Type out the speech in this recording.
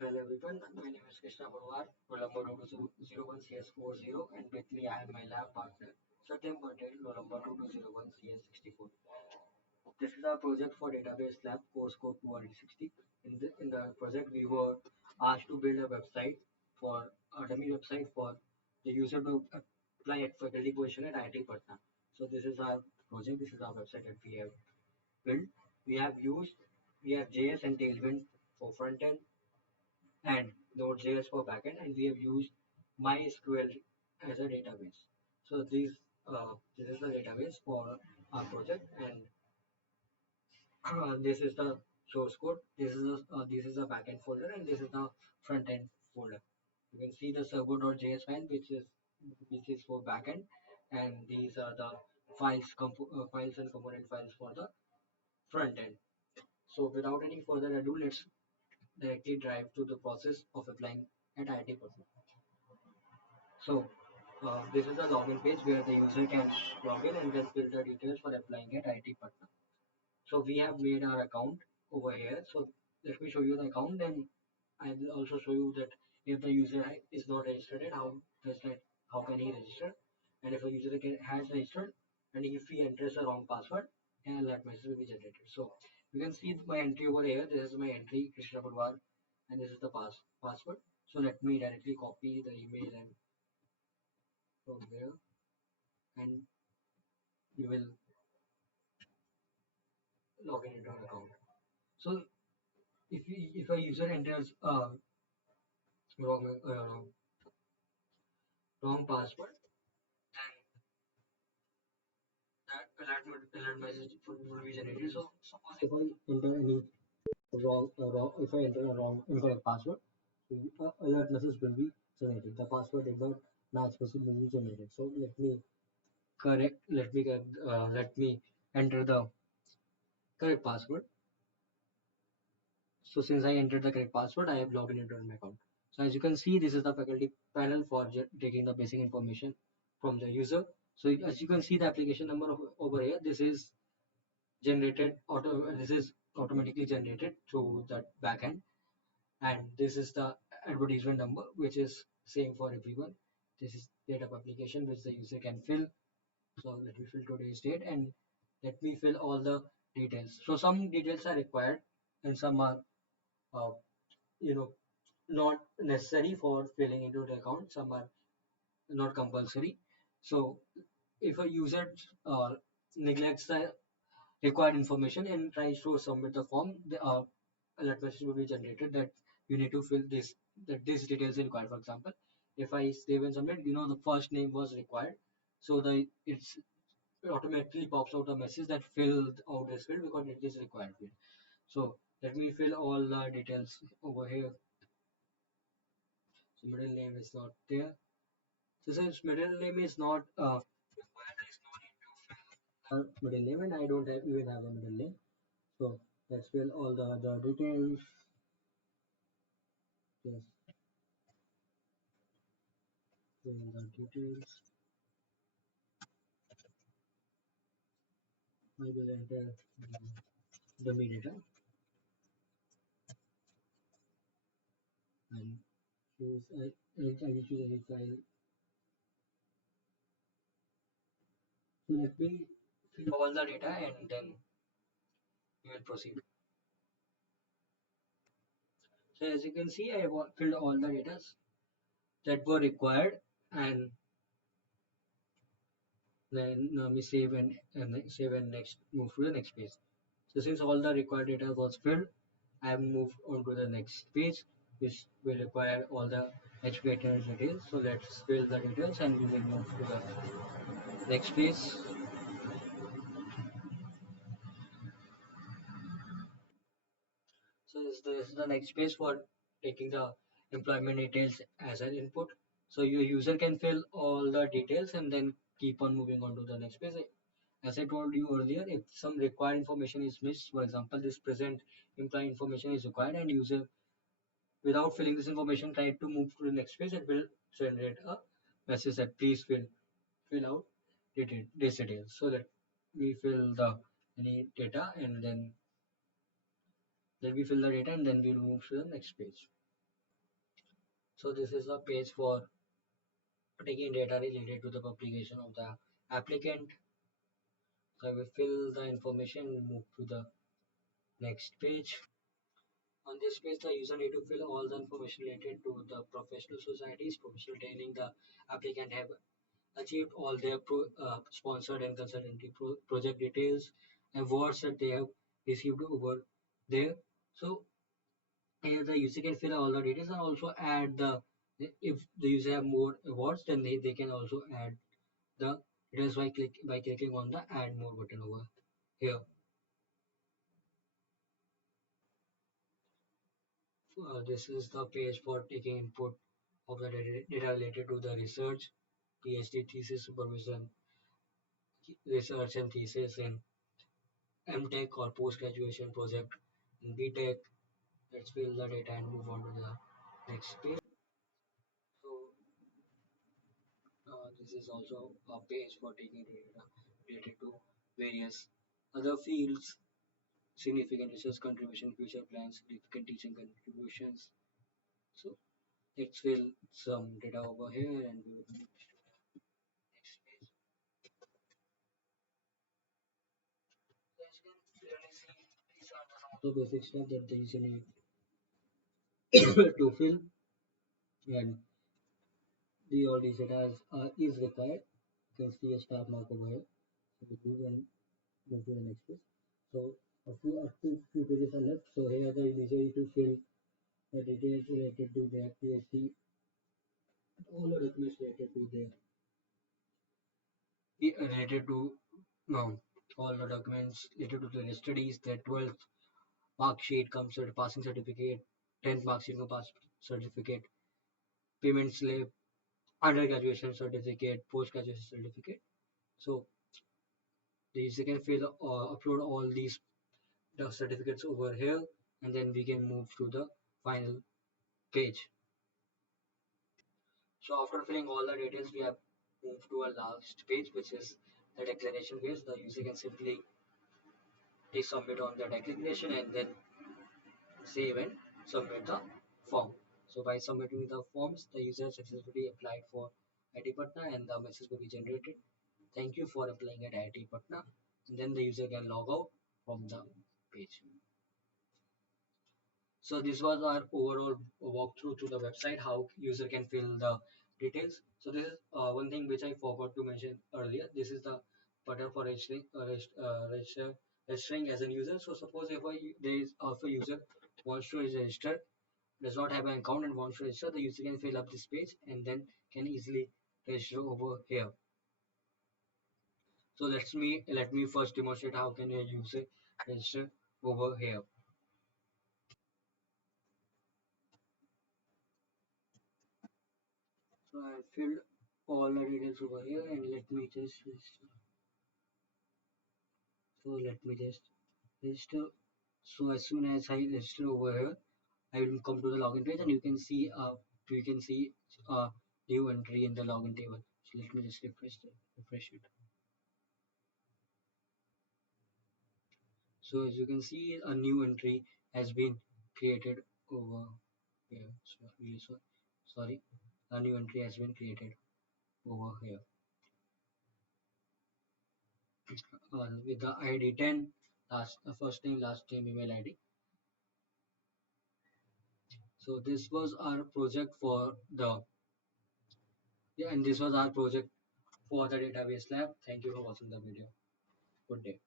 Hello everyone, my name is Krishna Purwar, roll number 2201 CS40, and with me I have my lab partner Satyam Patel, roll number 2201 CS64. This is our project for database lab course code 260. In the project we were asked to build a website for a dummy website for the user to apply at faculty position at IIT Patna. So this is our project, this is our website that we have built. We have used we have JS and Tailwind for front end and Node.js for backend, and we have used MySQL as a database. So this is the database for our project, and this is the source code. This is the backend folder, and this is the front end folder. You can see the server.js file, which is for backend, and these are the files and component files for the front end. So without any further ado, let's directly drive to the process of applying at IIT Patna. So this is the login page where the user can log in and then fill the details for applying at IIT Patna. So we have made our account over here. So let me show you the account. Then I will also show you that if the user is not registered, how can he register? And if a user has registered and if he enters the wrong password, and that message will be generated. So you can see my entry over here. This is my entry, Krishna Purwar, and this is the password. So let me directly copy the email and from here, and we will log in into an account. So if a user enters wrong wrong password, then that alert message will be generated. So suppose if I enter any if I enter a wrong incorrect password, alert message will be generated. The password did not match message will be generated. So let me enter the correct password. So since I entered the correct password, I have logged into my account. So as you can see, this is the faculty panel for taking the basic information from the user. So as you can see the application number over here, this is automatically generated through that backend. And this is the advertisement number, which is same for everyone. This is date of application which the user can fill. So let me fill today's date and let me fill all the details. So some details are required and some are uh, you know not necessary for filling into the account. Some are not compulsory. So if a user neglects the required information and tries to submit the form, the alert message will be generated that you need to fill that this details are required. For example, if I save and submit, the first name was required, so it automatically pops out a message that filled out this field because it is required field. So let me fill all the details over here. So middle name is not there. So since middle name is not required, there is no need to fill the middle name, and I don't even have a middle name. So let's fill all the other details. Yes, fill the details. I will enter the data and choose I will choose any file. So let me fill all the data and then we will proceed. So as you can see, I have filled all the data that were required, and then let me save and next move to the next page. So since all the required data was filled, I have moved on to the next page, which will require all the educator details. So let's fill the details and we will move to the next page. So this is the next page for taking the employment details as an input. So your user can fill all the details and then keep on moving on to the next page. As I told you earlier, if some required information is missed, for example, this present employee information is required and user without filling this information try to move to the next page, it will generate a message that please fill out this details. So let me fill the any data and then we fill the data and then we'll move to the next page. So this is a page for taking data related to the publication of the applicant. So I will fill the information, move to the next page. On this page, the user need to fill all the information related to the professional societies, professional training the applicant have achieved, all their sponsored and consultancy project details, awards that they have received over there. So here the user can fill all the details and also add the, if the user have more awards, then they can also add the details by clicking on the add more button over here. This is the page for taking input of the data related to the research, PhD thesis supervision, research and thesis in MTech or post-graduation project in BTech. Let's fill the data and move on to the next page. So this is also a page for taking data related to various other fields, significant research contribution, future plans, significant teaching contributions. So let's fill some data over here and we will move to the next page. So as you can clearly see, these are the basic steps that the user need to fill, and the all these data is required. You can see a start mark over here. So we do and move to the next page. So a few pages are left. So here the user need to fill the details related to their PhD, all the documents related to their related to no, all the documents related to their studies, their 12th mark sheet, comes with passing certificate, 10th mark sheet, pass certificate, payment slip, undergraduation certificate, post graduation certificate. So the user can fill upload all these the certificates over here, and then we can move to the final page. So after filling all the details, we have moved to a last page, which is the declaration page. The user can simply click submit on the declaration and then save and submit the form. So by submitting the forms, the user successfully applied for IT Patna and the message will be generated. Thank you for applying at IT Patna. And then the user can log out from the page. So this was our overall walkthrough to the website, how user can fill the details. So this is one thing which I forgot to mention earlier. This is the button for registering as a user. So suppose if a user wants to register, does not have an account and wants to register, the user can fill up this page and then can easily register over here. So let me first demonstrate how can a user register over here. So I filled all the details over here and let me just register. So let me just register. So as soon as I register over here, I will come to the login page and you can see new entry in the login table. So let me just refresh it. So as you can see, a new entry has been created over here. So really sorry, a new entry has been created over here with the ID 10, first name, last name, email ID. So this was our project for the yeah, and this was our project for the database lab. Thank you for watching the video. Good day.